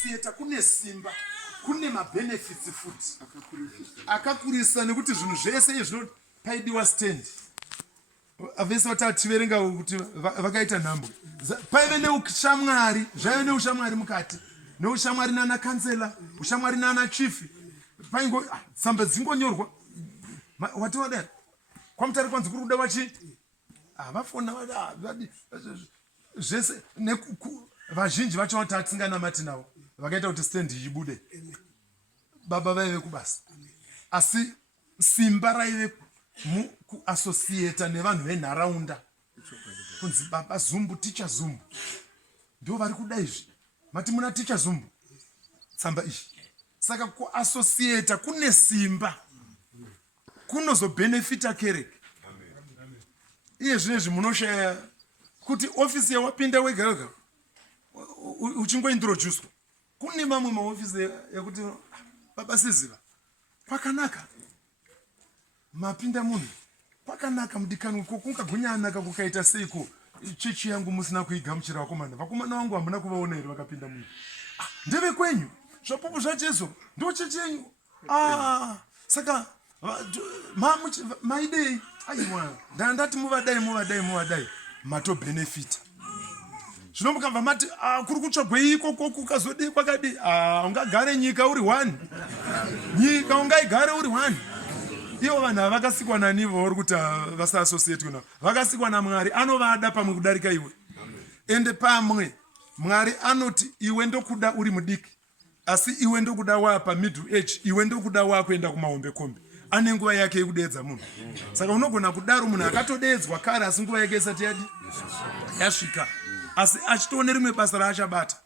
kuasosieta kune simba, kune mabenefits futi akakurisa, nekuti zvinhu zvese izvi paidiwa stand. Vese vatativerenga kuti vakaita nhambwe. Paive neushamwari, zvaive neushamwari mukati, neushamwari nana kansela, ushamwari nana chief. Paingo tsamba dzingonyorwa. Wati wadai kwamutari kwanzi kuri kuda vachi vafona zvese vazhinji vacho vati atinganamati navo vakaita kuti stand ibude. Baba vaive kubasa, asi simba raive kuasosieta nevanhu venharaunda, kunzi baba Zumbu, ticha Zumbu, ndo vari kuda izvi. Mati muna ticha Zumbu, tsamba izvi. Saka kuasosieta kune simba, kunozobenefita kereke. Iye zvinezvi munoshaya kuti ofisi yawapinda wega wega uchingointroduced. Kune mamwe maofisi yekuti baba siziva kwakanaka, mapinda munhu kwakanaka, mudikani kungagunyanaka kukaita seiko chechi yangu musina kuigamuchira vakomana. Vakomana vangu hamuna kuvaona here vakapinda munhu. Ndeve kwenyu, zvapupu zvajesu ndo chechi yenyu. Saka maidei aiwa ndandati muvadai mato benefita. Zvino mukabva mati kuri kutsvagwei ikoko kukazodei kwakadii, ungagare nyika uri 1, nyika ungaigare uri 1. Ivo vanhu havakasikwa nanivo vari kuti vasaasosieti kuna vakasikwa naMwari. Anovada pamwe kudarika iwe. Ende pamwe Mwari anoti iwe ndokuda uri mudiki, asi iwe ndokuda wapa middle age, iwe ndokuda wakuenda kumahombe kombe. Ane nguva yake yekudeedza munhu. Saka unogona kudaro munhu akatodeedzwa kare asi nguva yake isati yasvika, asi achitoone rimwe basa raachabata.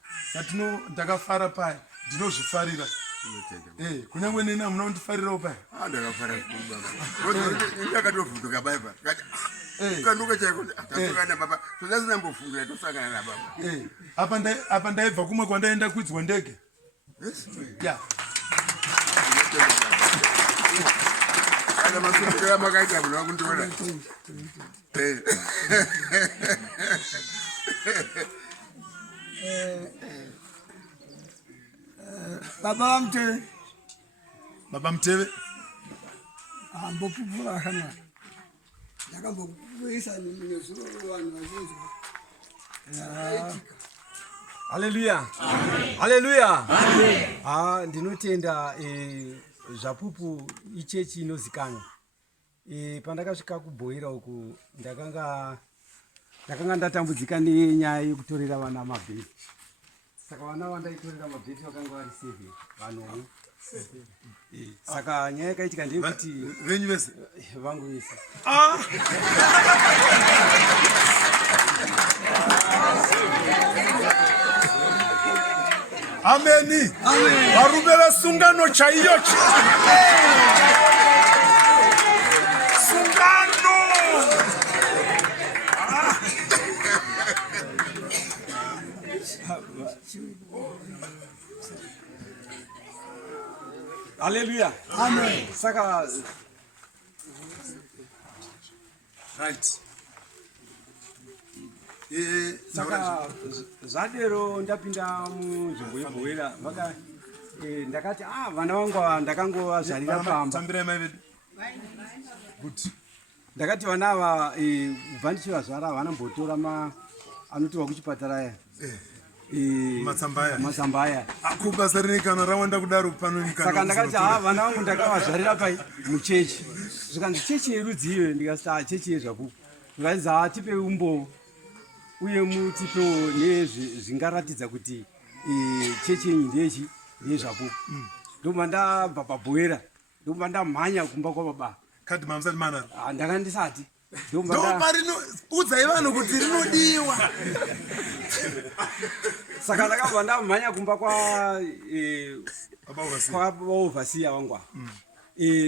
Ndakafara paya, ndinozvifarira. Kunyangwe nena muna undifarirawo paya. Ndakafara baba. Ndakatovhunduka baba. Kanduka chaiko atakana baba. Tozasina mbofungura tosangana na baba. Apa ndaibva kumwe kwandaenda kwidzwa ndege. Yeah. Ana masukira makaita bwana wakundiona. Baba Mteve. Ambopupura kana. Ndakambokuisa nezuro vanhu vazhinji. Haleluya. Haleluya. Amen. Ndinotenda zvapupu ichechi inozikanwa. Pandakasvika kubhoira uku ndakanga ndatambudzika nenyaya yekutorera vana mabheti. Saka vana vandaitorera mabheti vakanga vari 7 vanomwe. Saka nyaya yakaitika ndeyekuti venyu vese vangu vese. Ameni. Varume vesungano chaiyo. Sungano. Hallelujah. Amen. Saka right. Saka zvadero ndapinda munzvimbo yebhoera vaka ndakati vana vangu ndakangovazvarira pamba. Tambira mai vedu. Good. Ndakati vana ava kubva ndichivazvara havana mbotora anotorwa kuchipatara aya. Matsamba aya. Kubasa rini kana rawanda kudaro pano nyika. Saka ndakati vana vangu ndakavazvarira pai muchechi. Zvikanzi chechi yerudzi iyo ndikati chechi yezvapupu. Zvikanzi tipe umbo uye mutipewo nezvingaratidza kuti chechi yenyu ndeyezvapupu. Ndobva ndabva pabhoera, ndobva ndamhanya kumba kwababa. Kati mamsati mana. Ndakandisati. Ndo parino udzai vanhu kuti rinodiwa. Saka ndakabva ndamhanya kumba kwa overseer wangu.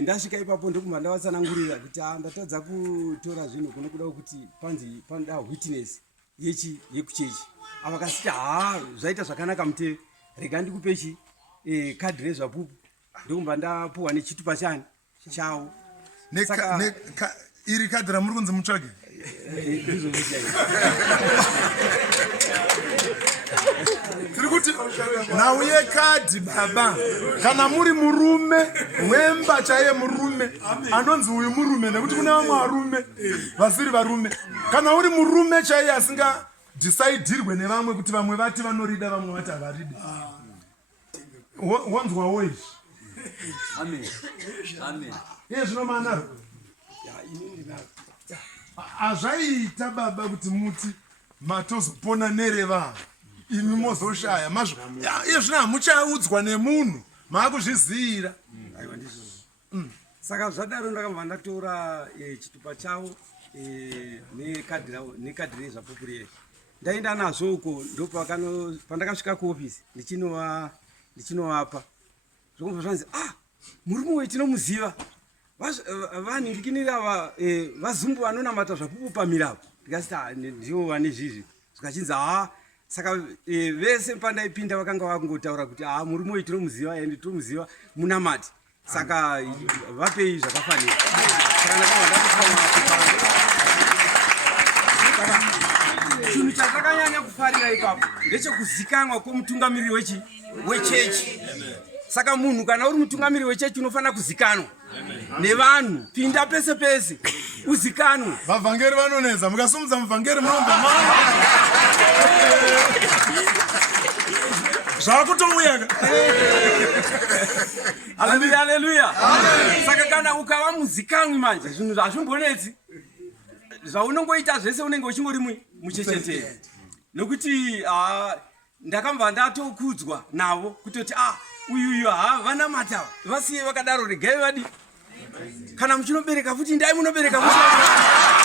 Ndasvika ipapo ndokubva ndavatsanangurira kuti ndatadza kutora zvinhu kunokuda kuti panzi panoda witness yekuchechi. Avakasiti zvaita zvakanaka Muteve, rega ndikupechi kadhi rezvapupu. Ndokubva ndapuhwa nechitupa chawo. Iri kadhi ramuri kunzi mutsvage. tiri kuti nauye kadhi baba kana muri murume wemba chaiye murume anonzi uyu murume nekuti kune vamwe varume vasiri varume kana uri murume chaiye asinga decaidirwe nevamwe kuti vamwe vati vanorida vamwe vati havaridi wanzwawo izvi iye zvinomanaro hazvaita baba kuti muti matozopona nerevanhu imi mozoshaya mazvo iye zvino hamuchaudzwa nemunhu maakuzvizivira saka zvadaro ndakabva ndatora chitupa chavo nekadhi rezvapupuri ndaenda nazvo uko ndo pandakasvika kuofisi ndichinovapa zvokubva zvanzi murume uyu tinomuziva vanhindikinira vazumbu vanonamata zvapupu pamiravo ndikasiti ndivo vane zvizvi zvikachinzi saka vese pandaipinda vakanga vakungotaura kuti murume uyu tinomuziva ende tinomuziva munamati saka vapei zvakafanira saka ndakabva ndatoa chinhu chatakanyanya kufarira ipapo ndechekuzikanwa kwomutungamiriri wechechi saka munhu kana uri mutungamiriri wechechi unofanira kuzikanwa nevanhu pinda pese pese uzikanwe vavhangeri vanoneza mukasumudza muvhangeri munomba zvakutouya haleluya haleluya saka kana ukava muzikanwi manje zvinhu zvazvimbonetsi zvaunongoita zvese unenge uchingori muchecheteri nokuti ndakabva ndatokudzwa navo kutoti uyuyu vanamata vasiye vakadaro regai vadi kana muchinobereka futi ndai munobereka futi